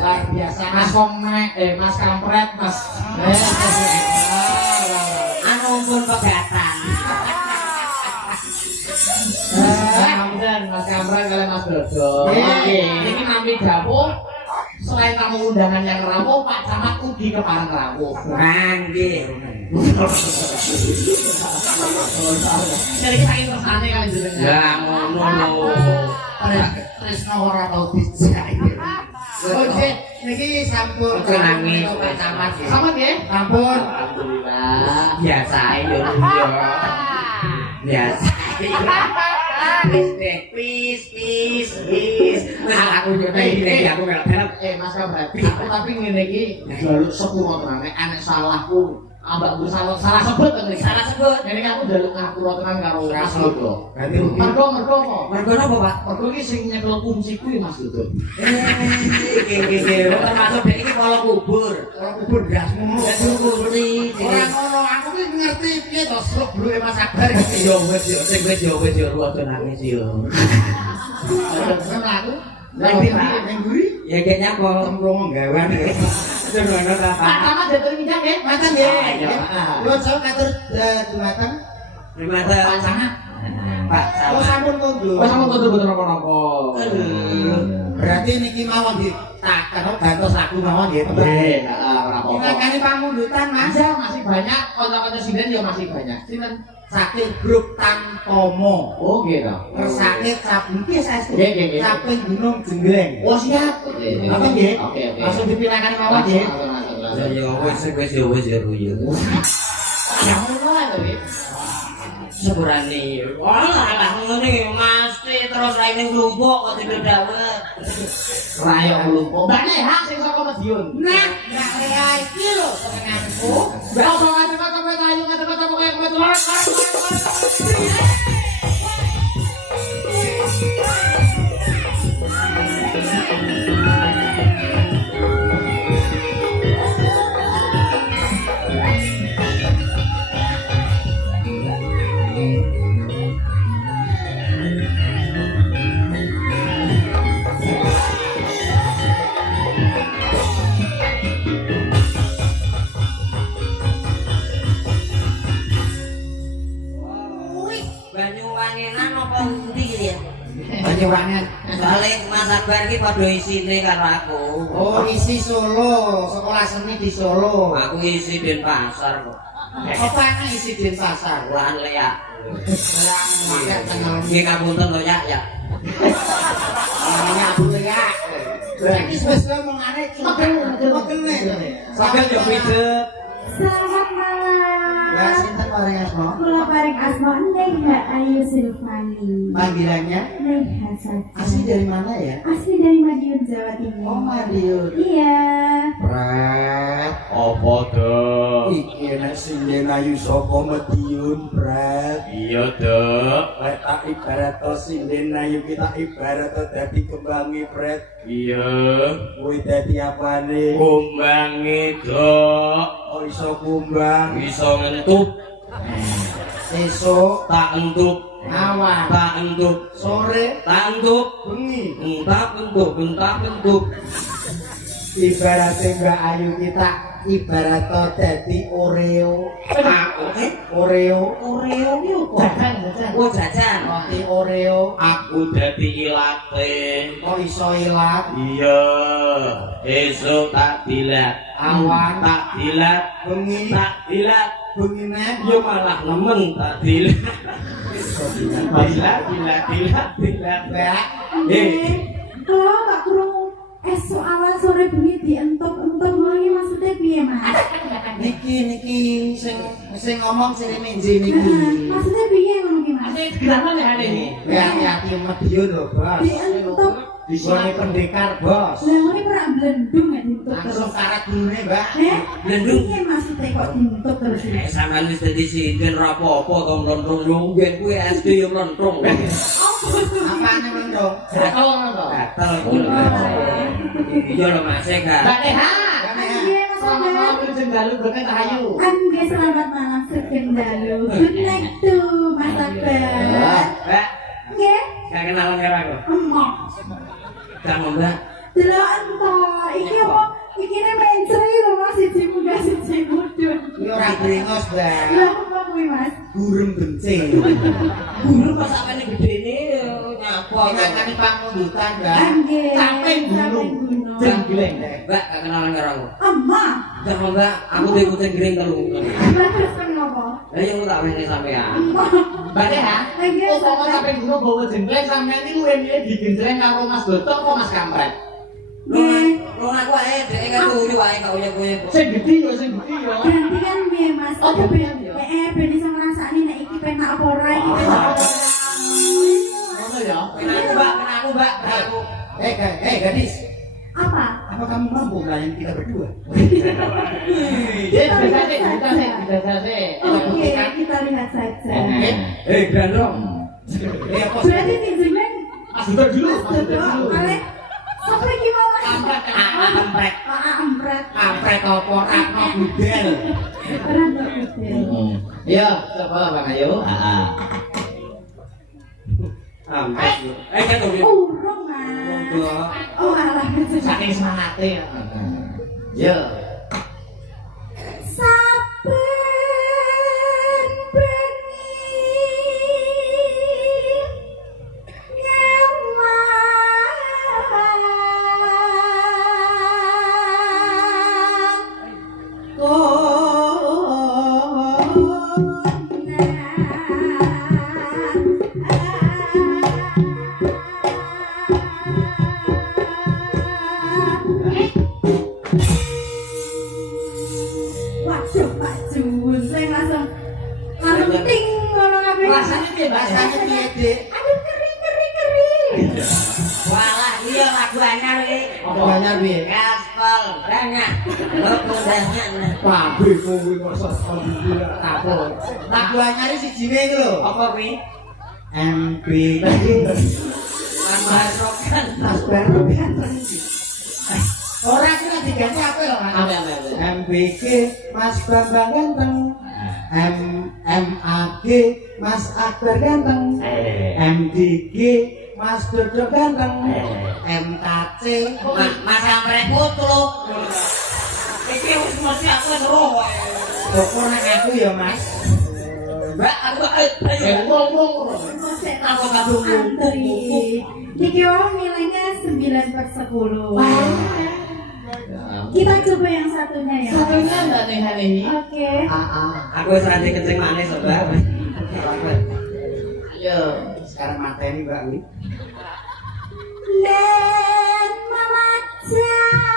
luar biasa. Mas Komnek, Mas Kampret, Mas. Anu pun pegatan. Kemudian Mas Kampret kalian Mas Dodo. Ini nampi dapur. Selain tamu undangan yang rawuh, Pak Camat ugi kepareng rawuh. Nggih. Jadi kita interesane kali jenengan. Ya ngono. Tresno ora tau dijak. Oke, niki sampun nangis Pak Camat. Sampun nggih? Sampun. Alhamdulillah. Biasa yo. Biasa. Please. Aku yo iki aku melok. Mas Kampret, aku tapi ngene iki njaluk sepuro tenan nek anek salahku ambak salah sebut to niki. Salah sebut. Ngene aku njaluk ngapura tenan karo Mas Dodo. Berarti Mergo apa? mergo napa, Pak? Mergo iki sing nyekel kunciku ya Mas Dodo. Nggih. Termasuk dek iki kala kubur. Ora kubur dasmu. Dadi kuburi. Ora ngono, aku ki ngerti piye to sluk bluke Mas Akbar. Yo wis yo aja nangis yo. Aku Nang nguri. Ya kayaknya kok emplong gawan. Jono ta, Pak. Pertama jatuh minyak nggih. Makan nggih. Yo saya ngatur jumatan. Terima kasih. Pak Sangat. Pak, Oh sampun kondur. Oh sampun kondur boten napa-napa. Berarti niki mawon ditaken gantos lagu mawon nggih, Pak. Nggih, ora apa-apa. Makane pamundutan, Mas. Iya masih banyak kanca-kanca sinden ya masih banyak. Sinten? Saking grup Tantomo. Oh nggih to. Persakit saben iki saestu. Nggih. Saking Gunung Jengleng. Oh siap. Apa nggih? Oke. Langsung dipilahkan mawon nggih. Ya wis yo. Ya mulai to nggih. Sepurane. Walah ngene mesti terus raine nglumpuk kok tidur dawet. Rayo nglumpuk. Mbak Neha sing saka Madiun. Nah, ndak kaya iki lho senenganku. Mbak ojo kata-kata kowe ayu kata-kata kowe kowe Banyuwangenan apa endi iki ya? Banyuwangen. Balik Mas Akbar iki padha isine karo aku. Oh, isi Solo, sekolah seni di Solo. Aku isi Denpasar kok. Apa ana isi Denpasar? Lan leak. Lang maket kenal. Nggih kapunten lho ya. Namanya Abu ya. Iki wis ngomongane megel nek. Saged yo pijet. Selamat malam. Ya sinten paring asma? Kula paring asma Neha Ayu Silvani. Panggilannya Neha saja. asli dari mana ya? Asli dari Madiun, Jawa Timur. Oh, Madiun. Iya. Pret. Apa Dek? Iki nek sing ayu saka Madiun, Pret. Iya Dek. Lek tak ibarat to sinden ayu kita ibarat to dadi kembange, Pret. Iya. Kuwi dadi apane? Kumbange Dek. Oh iso kumbang. Bisa ngentup, Sesuk tak entup, awan. tak entup, Sore tak entup, bengi. entak entup. Ibarat Mbak Ayu kita ibarat to dadi Oreo. Oreo. Oreo ki opo? Jajan. Oh jajan. Roti Oreo. Aku dadi ilate. Kok iso ilat? Iya. Esuk tak dilat, Awan. tak dilat, Bengi. tak dilat. Bengine. Yo malah nemen tak dilat. Dilat. Mbak. Kalau nggak kurung esok awal sore bengi dientuk-entuk lagi maksudnya piye Mas? Niki sing ngomong sing minji niki. Maksudnya piye ngono ki Mas? Gerakan ya ini. Ya ki Madiun lho, Bos. Dientuk. Di sini pendekar, Bos. Lah ngene pernah blendung ya dientuk terus. Langsung karat gurune, Mbak. Blendung. Piye maksudnya kok dientuk terus? Sampeyan wis dadi sinden ra apa-apa to mlontrong yo ngen kuwi SD yo mlontrong. Apane mendong? Gatel ngono to. Gatel iki lho. Iya lho Mas Eka. Mbak Neha. Iya Mas Selamat Akbar. malam Wilujeng Dalu Broken Rahayu. Angge selamat malam Sugeng Dalu. Good night to Mas Akbar. Mbak, Nggih. gak kenalan karo aku. Emok. Kamu Mbak. Delok ento, iki brengos, Bang. Lha apa kuwi, Mas? Burung bencing. Guru pas sampeyan gedene nyapa Ngangkani pangundutan, Bang. Nggih. Caping gunung. jenggleng. Mbak, gak kenalan karo aku. Amma. Jangan Mbak, aku tuh ikutin giring telu. Terus kenapa? Lah yang tak meneh sampean. Amma. Mbak ya, Nggih. upama sampeyan dulu bawa jenggleng sampeyan iki luwih digenjreng karo Mas Dotok apa Mas Kampret? Nggih. Wong aku ae dhek kan kuwi wae gak uyek-uyek. Berarti kan piye, Mas? Oh, Ada piye, ya? ben iso ngrasakne nek iki penak apa ora iki penak apa ora. Ngono ya. Penaku Mbak, penaku. Gadis. Apa? Apa kamu mampu melayani kita berdua? Ya, bisa sih. Oke, kita lihat saja. Grandong. Apa sih? Berarti jenengan Mas Dotok dulu. Mas Dodo, ale sapa iki mau? Kampret. Kampret. Ampret. Kampret apa Ratno Budel. Randa putih. Ya, coba Bang Ayu. Heeh. Kampret. Kan Urung, Mas. Oh, alah. saking semangate. Ya. Saben bengi nyawang waduh Pak Jun, saya langsung ting ngono kabeh. Rasanya piye, Mbak? Rasanya piye, Dik? Aduh keri. Walah, iya lagu anyar iki. Apa anyar piye? Gaspol, banyak. Lo kondasnya. Pabrik kuwi masa alhamdulillah kapur. Lagu anyar sijine iki lho. Apa kuwi? MBK Tambah rokan. Mas Baru kan. Ora kira diganti apa lho, Mas? Apa. MBK Mas Bambang ganteng. MAG Mas Akbar ganteng. MDG Mas Dodo ganteng. MKC Mas Kampret kutu. Iki wis mesti aku wis roh. Pokok nek aku ya, Mas. Mbak, aku ayo ngomong. Aku kadung Antri. Niki orang nilainya 9/10. Kita coba yang satunya ya. Satunya enggak nih hari ini. Oke. Aku wis ranting kencing manis, Mbak. Ayo. Sekarang mateni Mbak Wi. Len mamacang.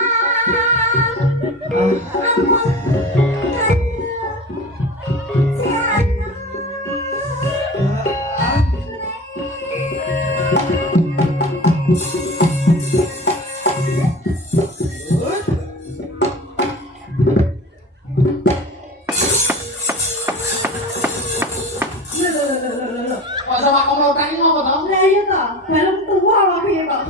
Kok sama kamu tadi ngopo to? Lah iya toh, dalam tua loh piye kok.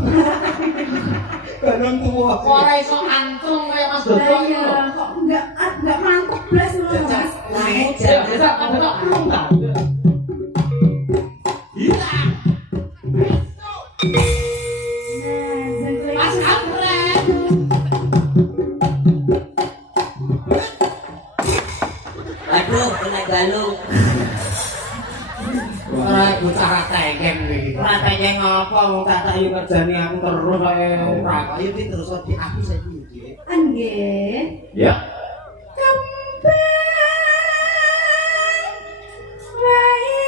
Balon tua. Kok ora iso antung kaya Mas Lah Dodo iki iya, lho. kok enggak mantep blas loh Mas. Ayo, bisa Mas Dodo enggak. Iya. Mas Kampret. Aduh, kena galung. Ora bocah tengeng iki. Ora pengen ngopo wong tak tak yo kerjani aku terus kae. Ora kaya iki terus di aku saiki iki. Nggih. Ya. Kembang wae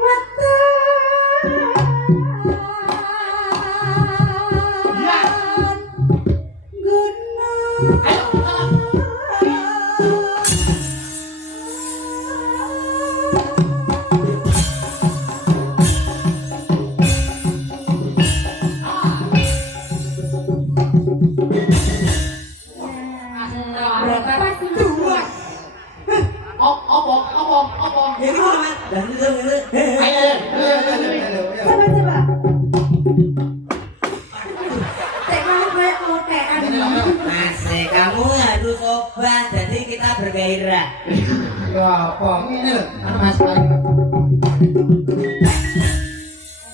wetan. Gunung. Apa? Ini mana? Dan itu Ayo. Coba coba. Tekno gue otean. Masih kamu harus obat, jadi kita bergairah. Ya apa ngene lho, ana Mas Bayu.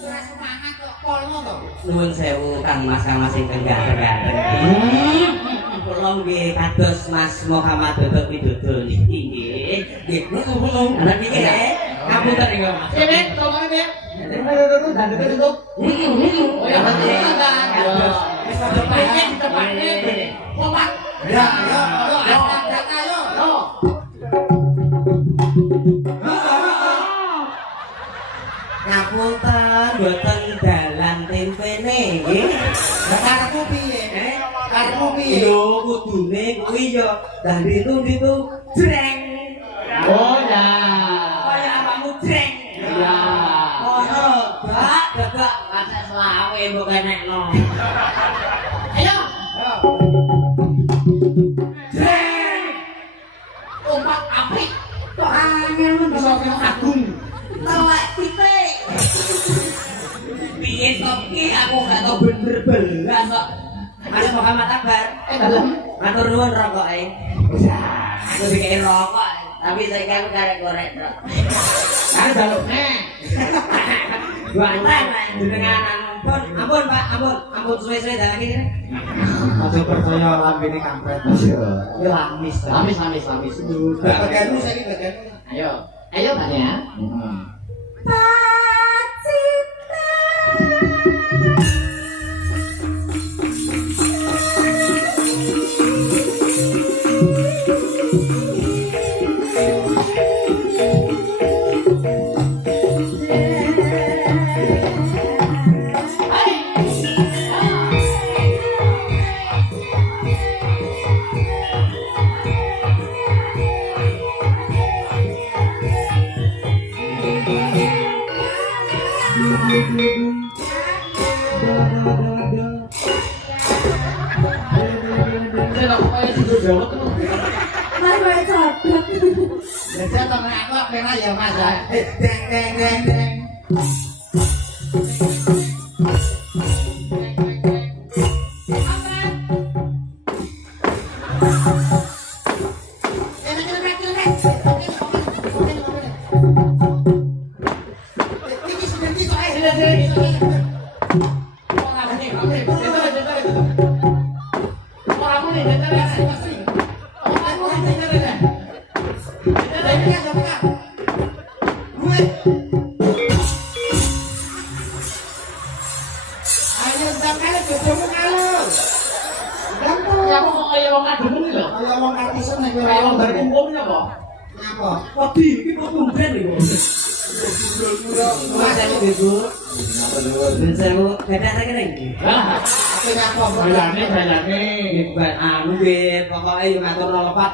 Ora semangat kok polno to. Nuwun sewu Kang Mas ingkang ganteng. Kula nggih kados Mas Muhammad Dodo Widodo niki nggih. Nggih, ana niki nggih. Ngapunten nggih Mas. Ini, tolong ini. Dan itu. Oh ya, kados. Ini di tempat ini. Kompak. Ya, ayo. Ngapunten mboten dalan tempene nggih. Lah karepmu piye? Karepmu piye? Lho kudune kuwi yo ditu jreng. Oh ya. Kaya awakmu jreng. Ya. Ono gak kasih selawe mbok kenekno. Ayo. Jreng. Kompak apik. Kok angel men Bisa kena agung. Telek titik. Piye kok ki aku gak tau bener belas kok. Mas Muhammad Akbar. Dalam. Matur nuwun rokoke. Aku dikei rokok, tapi saya kan korek-korek tok. Kan dalukne. Buatan lah jenengan ampun Pak, ampun suwe-suwe dalan iki. Aja percaya lambene kampret. Iki lamis. Lamis. Bagianmu saiki bagian. Ayo kan ya. Pacita. Saya kok kayak tidur jauh tuh. Mari kowe codot. Jadi temen aku pernah ya Mas. Deng.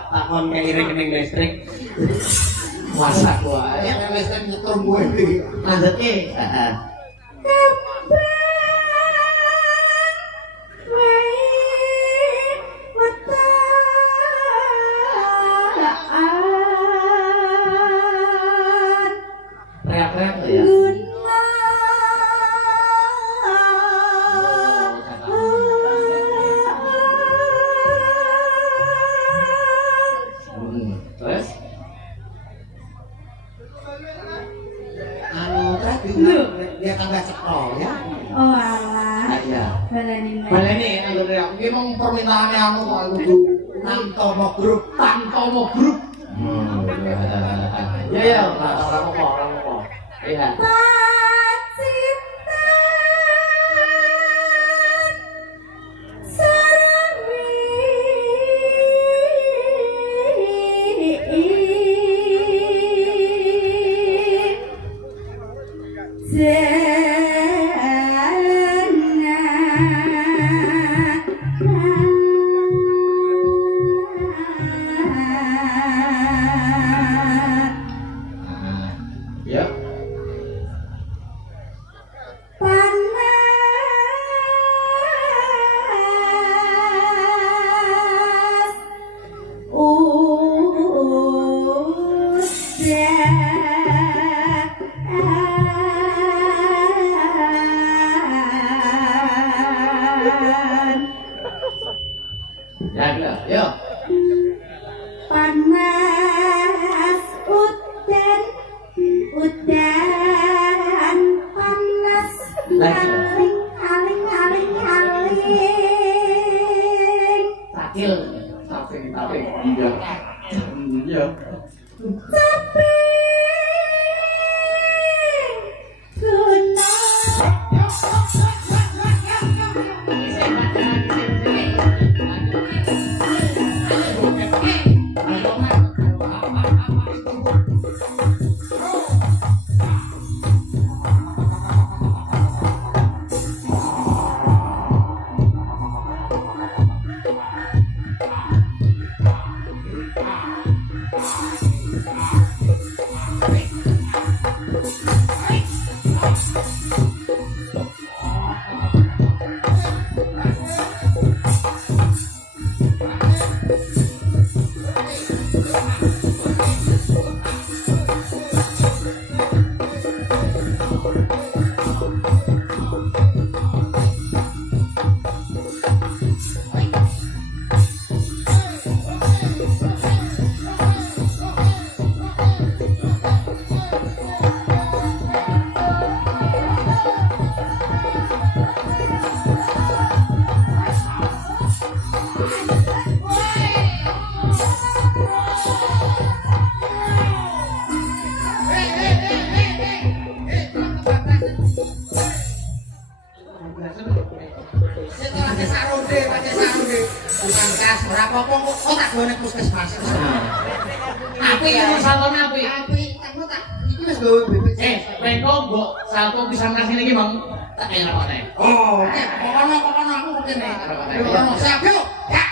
Takon kayak rekening listrik. Masak gua. Ya listrik nyetor gue iki. Lanjut ki. Teriak-teriak ya. Terus? Tadi dia tangga sekolah ya. Oh alah. Iya. Baleni. Baleni anu teriak. Iki mong permintaane anu kok kudu Tantomo Group. Tantomo Group. Ya, ora apa-apa. Iya. Pacita. Ya. Ya. Panas udan panas aling Sakil. tapi iya. Iya. Tapi Satu bisa ngasih lagi bang, tak enak banget. Oh, pokoknya aku ngerti nih. Siap yuk. Ya.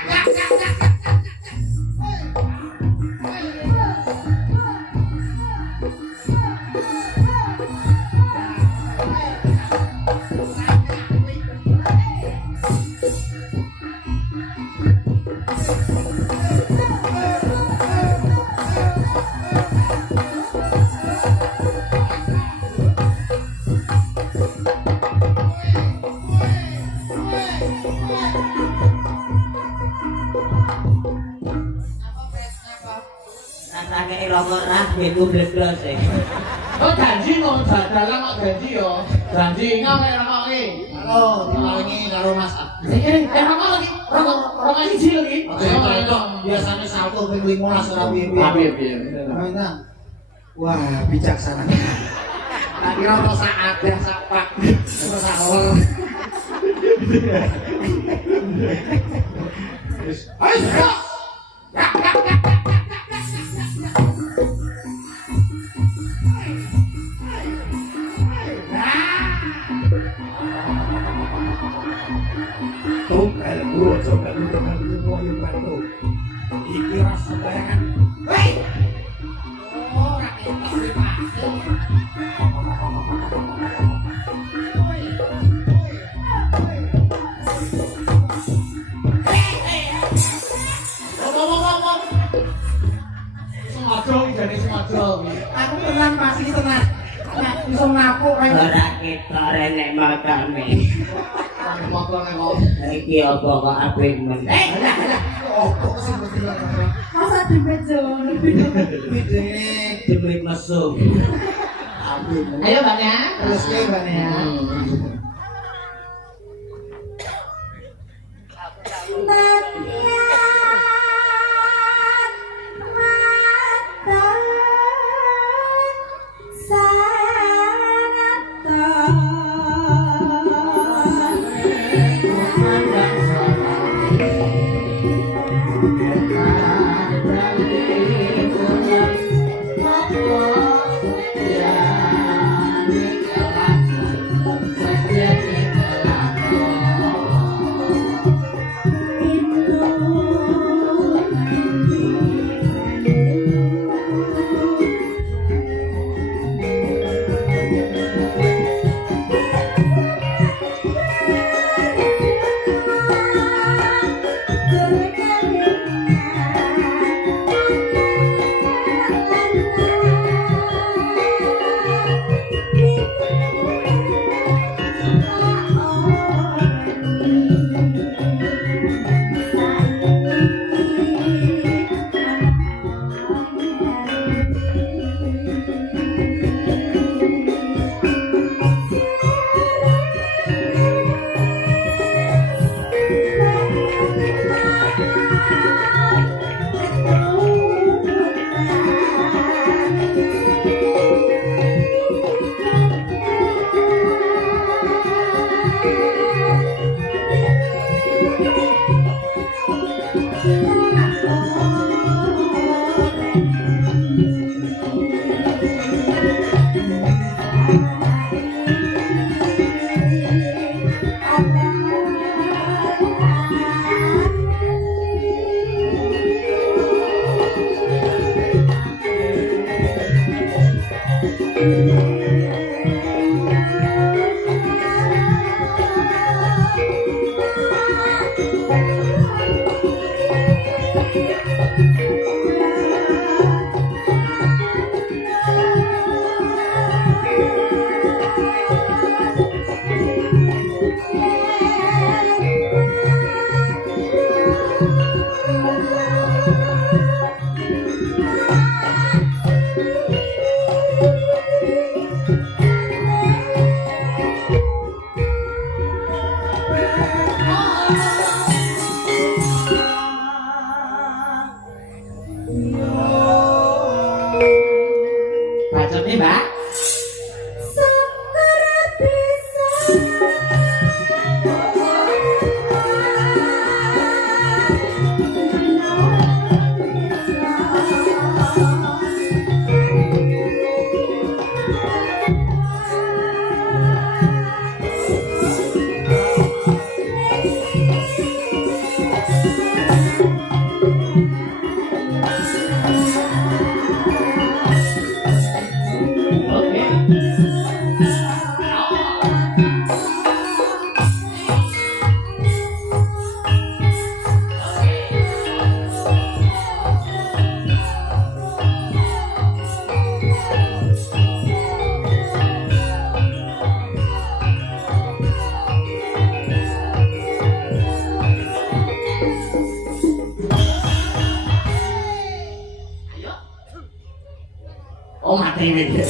Rasanya rokok rah itu bledros ya. Oh janji mau dalam kok janji yo. Janji ngawe rokok iki. Halo, diparingi karo Mas. Rokok lagi. Rokok siji lagi. Oke, biasanya salto ping 15 ora piye-piye. Piye. Nah, wah, bijaksana. Tak kira ono sak adah sak pak. Ono sak hol. Ayo. Tunggal gua coba lu dengan yang bantu. Iki rasa bayangan. Hei! Oh, rakyat terima. Aku tenang pasti tenang. Nek iso ngapuk kae. Ora kita renek makane. Iki apa kok apik men. Opo sing mesti ngono. masa dibejo Bedene Dibeli mesum. apik. Ayo Mbak ya. Terus ke Mbak ya. Sanatan ini.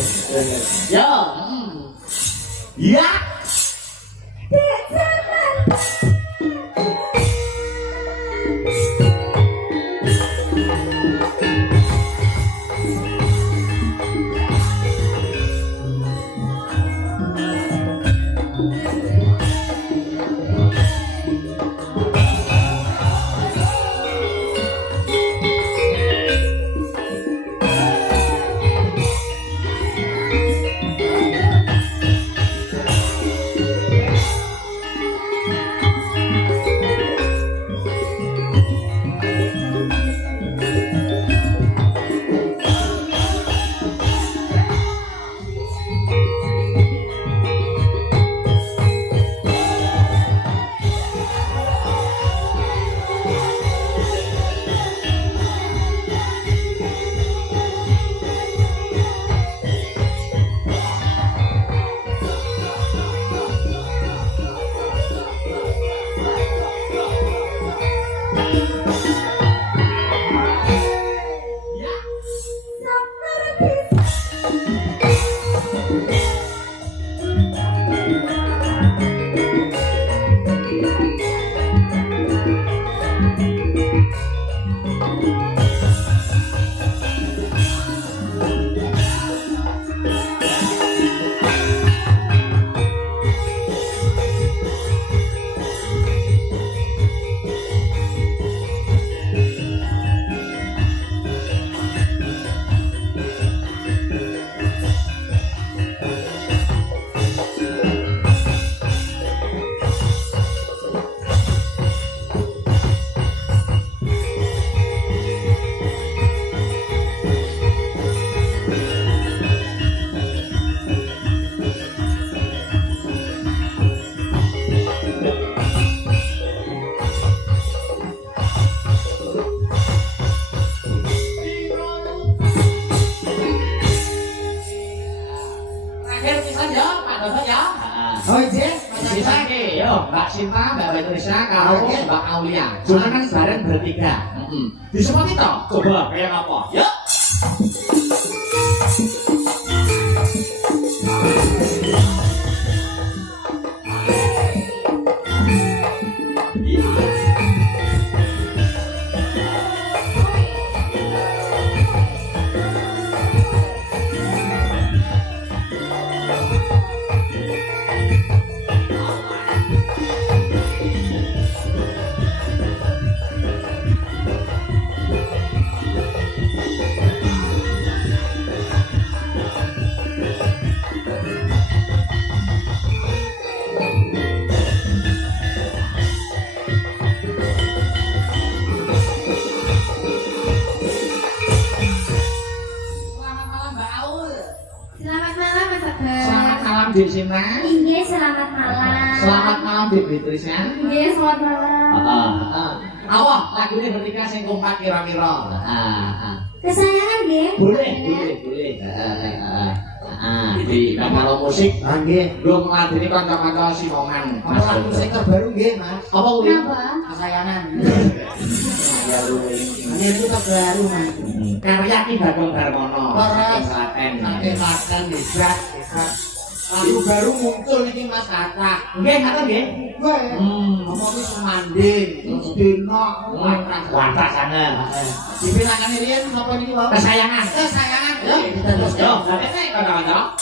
Yo. Ya. Dek Jamal. Oh iya, bisa ke, yo, Mbak Sinta, Mbak Patricia, kalau Mbak Aulia, cuma kan bareng bertiga. Di semua itu, coba kayak apa? Yuk. Di sini. Iya, selamat malam. Selamat malam di Beatrice. Iya, selamat malam. Awak lagu ini bertiga sing kompak kira-kira. Kesayangan nggih? Boleh. Di kalau musik nggih, belum ngadini kanca-kanca simongan. Apa lagu sing terbaru nggih, Mas? Apa kuwi? Kenapa? Kesayangan. Ya lu Ini itu terbaru, Mas. karya Ki Bagong Darmono. Leres. Klaten. Makan hebat. Lagu baru muncul ini Mas Kata. Nggih, ngaten nggih. Gue, ngomong ini semanding, terus dino, Wantah sana. dipilahkan ini Rian, apa ini Pak? Kesayangan. Kesayangan, Yo, kita terus yo, berarti kanca-kanca.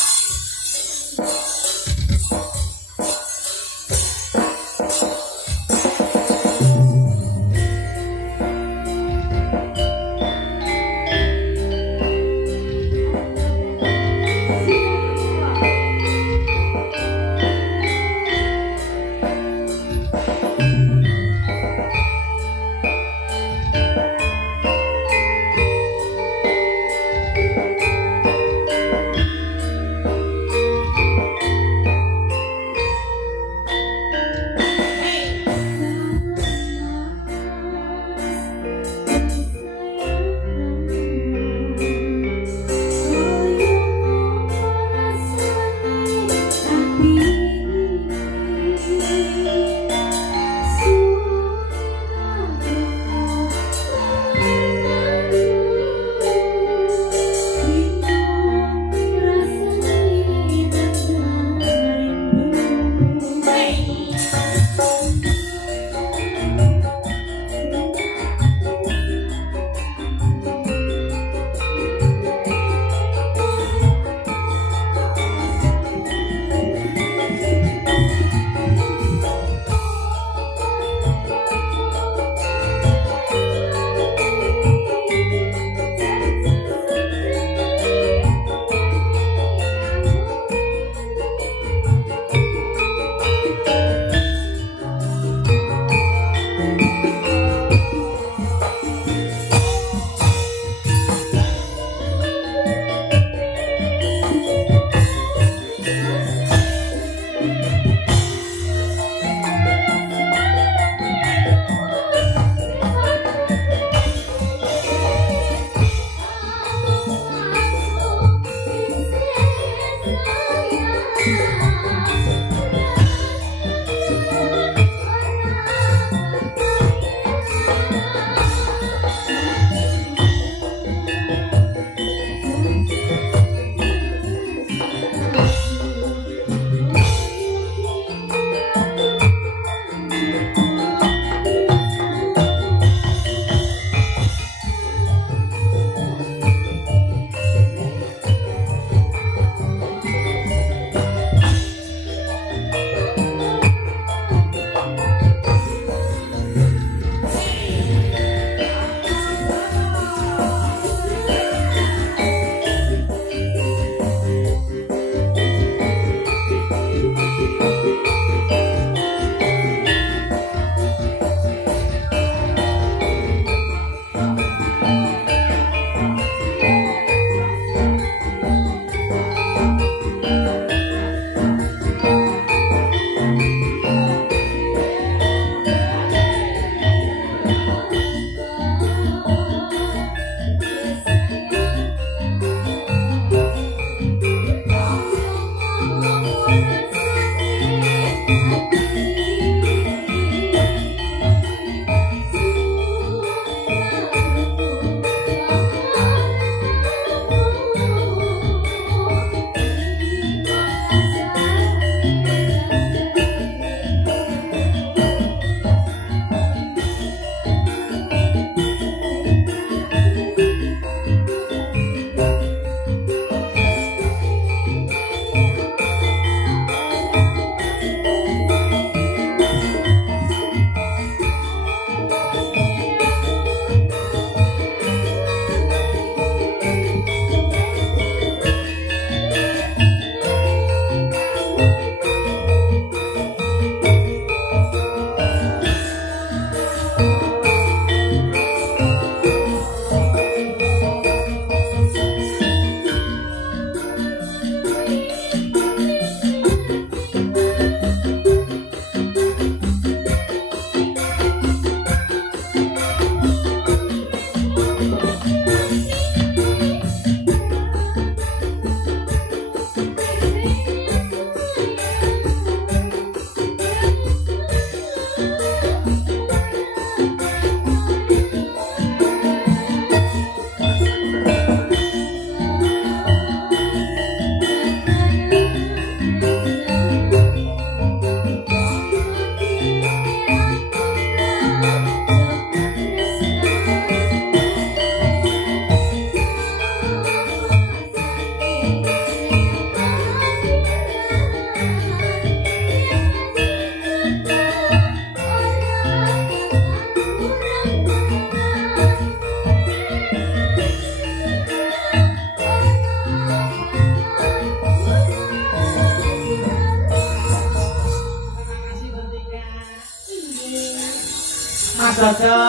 Dodo.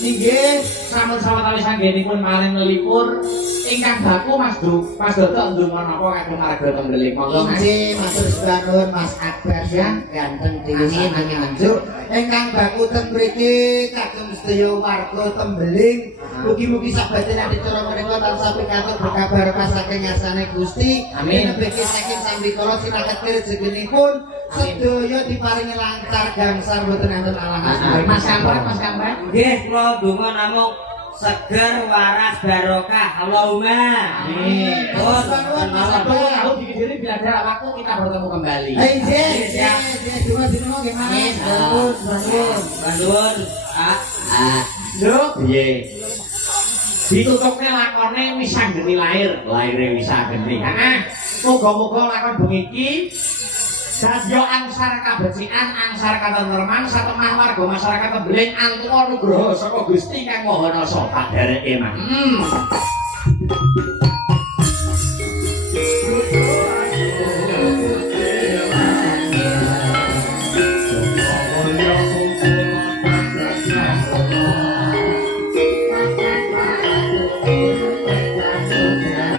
Inggih, sampun sawetawis anggenipun maring melipur ingkang baku Mas Dodo ndonga napa kagem marga Tembelin. Monggo Mas. Inggih, matur sembah nuwun Mas Akbar yang ganteng tinggi nanging anjuk. Ingkang baku ten mriki kagem sedaya warga Tembeling. Mugi-mugi sabadan dicara menika tansah pikantuk berkabar pas saking ngarsane Gusti. Amin. Nebeki saking sambikala sinaket rezekinipun sedaya diparingi lancar gangsal boten enten alang-alang. Mas Kampret. Nggih, kula donga namung seger waras barokah. Allahumma. Amin. Terus nuwun Mas Akbar. Kalau dikidiri bila ada waktu kita bertemu kembali. Inggih, donga-donga nggih Mas. Bantuan. Lho, piye? Ditutupne lakone wis anggeni lair wis anggeni. Muga-muga lakon bengi iki dadya angsar kabecikan, angsar katentreman satemah warga masyarakat Tembeling antuk nugraha saka Gusti Kang Maha Nasa. Tak dereke, Mas.